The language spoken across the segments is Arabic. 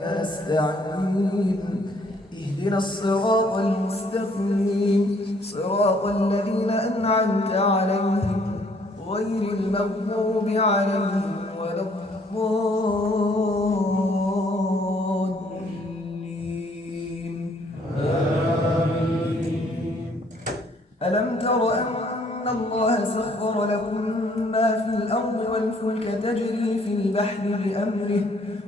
نستعين اهدنا الصراط المستقيم صراط الذين أنعمت عليهم غير المغضوب عليهم ولا الضالين آمين. ألم تر أن الله سخر لكم ما في الأرض والفلك تجري في البحر بأمره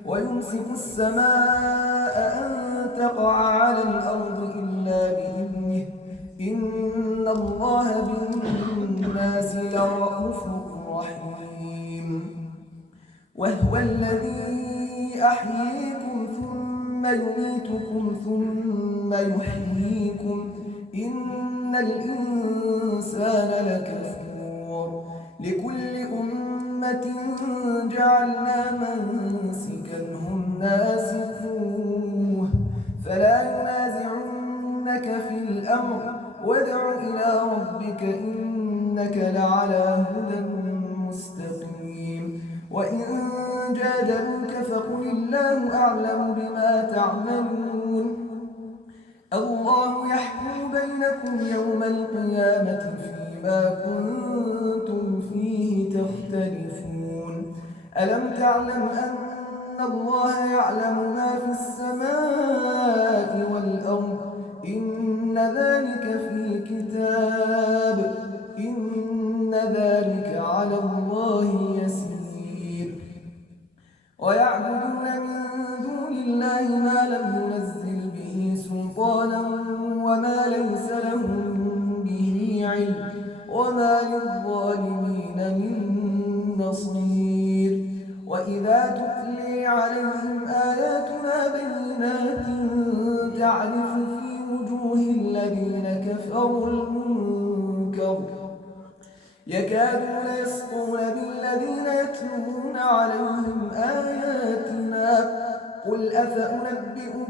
ويمسك السماء أن تقع على الأرض إلا بإذنه إن الله بالناس لرءوف رحيم وهو الذي أحييكم ثم يميتكم ثم يحييكم إن الإنسان لكفور لكل أمة جعلنا منسكا هم ناسكوه فلا ينازعنك في الأمر وادع إلى ربك إنك لعلى هدى مستقيم وإن جادلوك فقل الله أعلم بما تعملون الله يحكم بينكم يوم القيامة فيما كنتم فيه تختلفون ألم تعلم أن الله يعلم ما في السماء والأرض إن ذلك في كتاب إن ذلك على الله يسير ويعبدون من دون الله ما لم ينزل به سلطانا وما ليس لهم به علم وما للظالمين من نصير وإذا تتلي عليهم آياتنا بينات تعرف في وجوه الذين كفروا المنكر يكادون يسطون بالذين يتلون عليهم آياتنا قل أفأنبئكم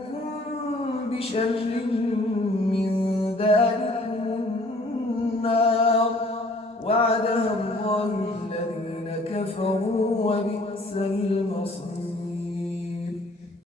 بشر من ذلكم النار وعدها الله الذين كفروا وبئس المصير